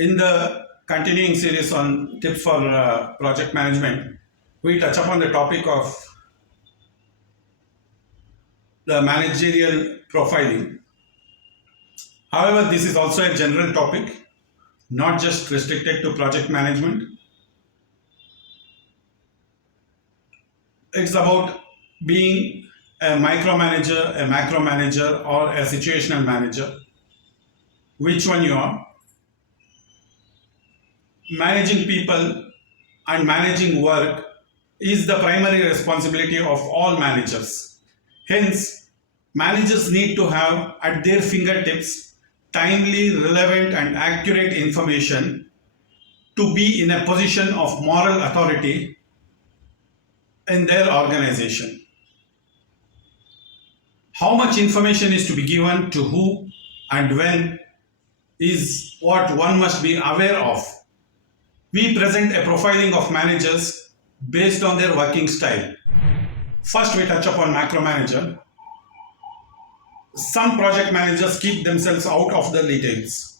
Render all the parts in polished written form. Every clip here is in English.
In the continuing series on tips for project management, we touch upon the topic of the managerial profiling. However, this is also a general topic, not just restricted to project management. It's about being a micromanager, a macro manager, or a situational manager. Which one you are? Managing people and managing work is the primary responsibility of all managers. Hence, managers need to have at their fingertips timely, relevant, and accurate information to be in a position of moral authority in their organization. How much information is to be given to who and when is what one must be aware of. We present a profiling of managers based on their working style. First, we touch upon macro manager. Some project managers keep themselves out of the details.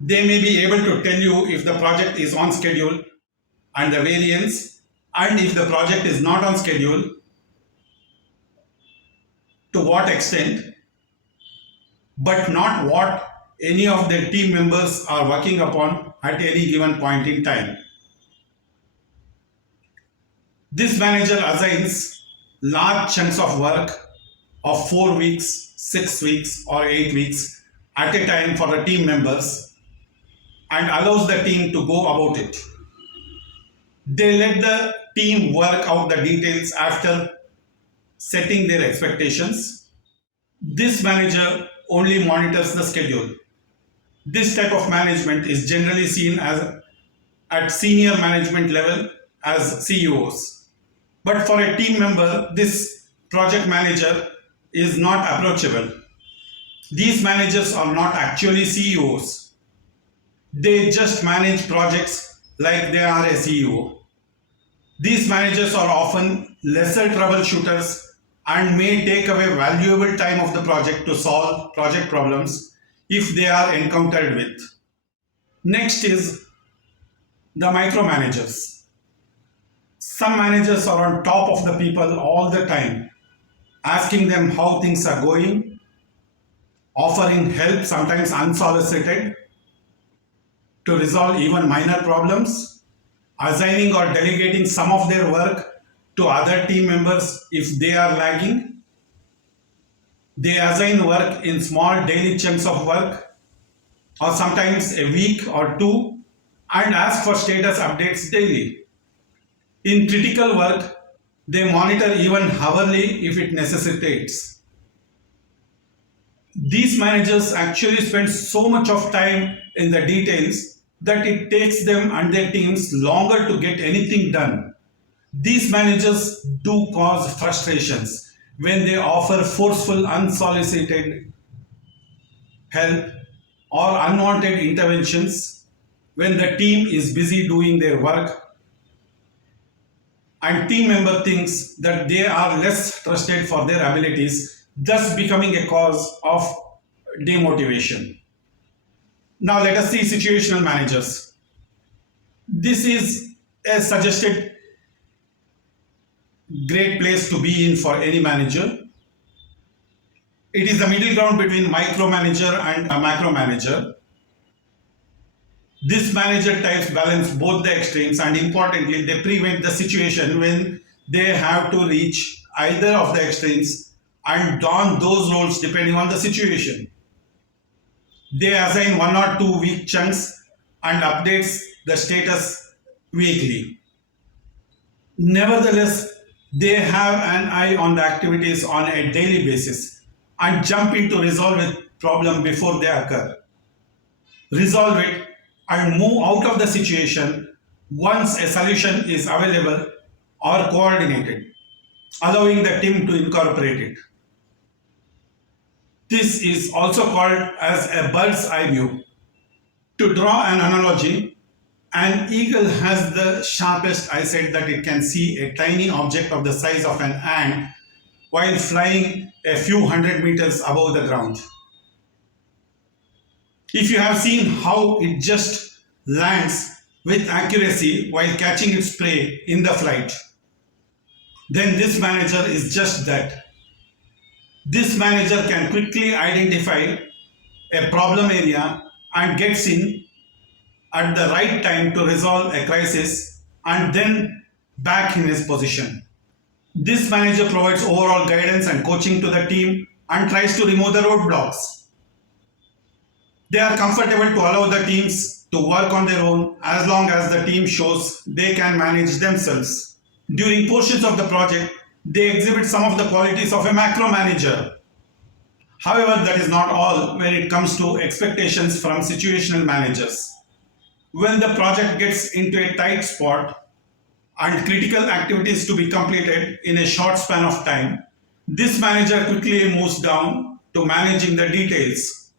They may be able to tell you if the project is on schedule and the variance, and if the project is not on schedule, to what extent, but not what any of their team members are working upon at any given point in time. This manager assigns large chunks of work of 4 weeks, 6 weeks, or 8 weeks at a time for the team members and allows the team to go about it. They let the team work out the details after setting their expectations. This manager only monitors the schedule. This type of management is generally seen as at senior management level as CEOs. But for a team member, this project manager is not approachable. These managers are not actually CEOs. They just manage projects like they are a CEO. These managers are often lesser troubleshooters and may take away valuable time of the project to solve project problems if they are encountered with. Next is the micromanagers. Some managers are on top of the people all the time, asking them how things are going, offering help, sometimes unsolicited, to resolve even minor problems, assigning or delegating some of their work to other team members if they are lagging. They assign work in small daily chunks of work, or sometimes a week or two, and ask for status updates daily. In critical work, they monitor even hourly if it necessitates. These managers actually spend so much of time in the details that it takes them and their teams longer to get anything done. These managers do cause frustrations when they offer forceful, unsolicited help or unwanted interventions when the team is busy doing their work and team member thinks that they are less trusted for their abilities, thus becoming a cause of demotivation. Now let us see situational managers. This is a suggested great place to be in for any manager. It is the middle ground between micromanager and a macro manager. This manager types balance both the extremes, and importantly, they prevent the situation when they have to reach either of the extremes and don those roles depending on the situation. They assign 1 or 2 week chunks and updates the status weekly. Nevertheless, they have an eye on the activities on a daily basis and jump in to resolve a problem before they occur. Resolve it and move out of the situation once a solution is available or coordinated, allowing the team to incorporate it. This is also called as a bird's eye view. To draw an analogy, an eagle has the sharpest eyesight that it can see a tiny object of the size of an ant while flying a few hundred meters above the ground. If you have seen how it just lands with accuracy while catching its prey in the flight, then this manager is just that. This manager can quickly identify a problem area and gets in at the right time to resolve a crisis and then back in his position. This manager provides overall guidance and coaching to the team and tries to remove the roadblocks. They are comfortable to allow the teams to work on their own as long as the team shows they can manage themselves. During portions of the project, they exhibit some of the qualities of a macro manager. However, that is not all when it comes to expectations from situational managers. When the project gets into a tight spot and critical activities to be completed in a short span of time, this manager quickly moves down to managing the details.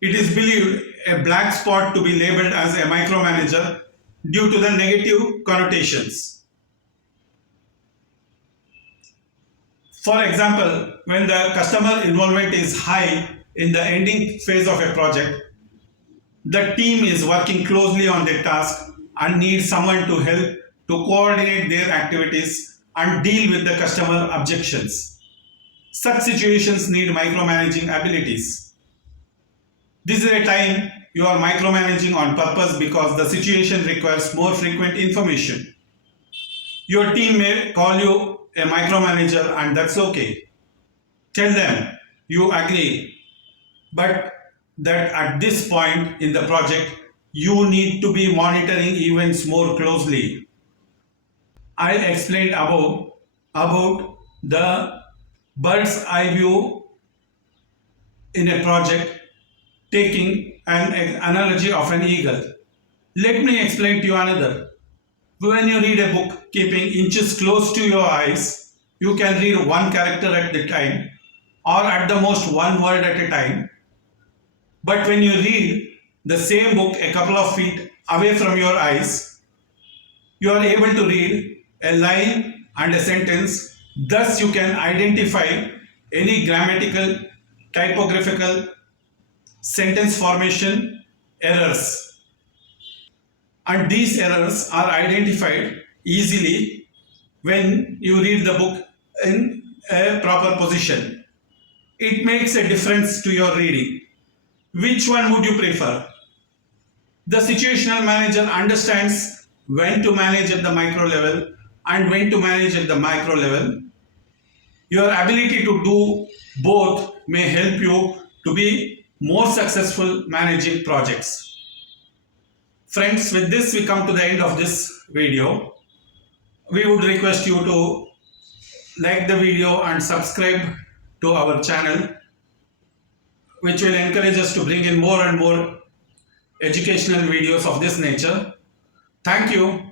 It is believed a black spot to be labeled as a micromanager due to the negative connotations. For example, when the customer involvement is high in the ending phase of a project, the team is working closely on their task and needs someone to help to coordinate their activities and deal with the customer objections. Such situations need micromanaging abilities. This is a time you are micromanaging on purpose because the situation requires more frequent information. Your team may call you a micromanager and that's okay. Tell them you agree, but that at this point in the project, you need to be monitoring events more closely. I explained above about the bird's eye view in a project, taking an analogy of an eagle. Let me explain to you another. When you read a book keeping inches close to your eyes, you can read one character at a time or at the most one word at a time. But when you read the same book a couple of feet away from your eyes, you are able to read a line and a sentence. Thus, you can identify any grammatical, typographical, sentence formation errors. And these errors are identified easily when you read the book in a proper position. It makes a difference to your reading. Which one would you prefer? The situational manager understands when to manage at the micro level and when to manage at the micro level. Your ability to do both may help you to be more successful managing projects. Friends, with this we come to the end of this video. We would request you to like the video and subscribe to our channel, which will encourage us to bring in more and more educational videos of this nature. Thank you.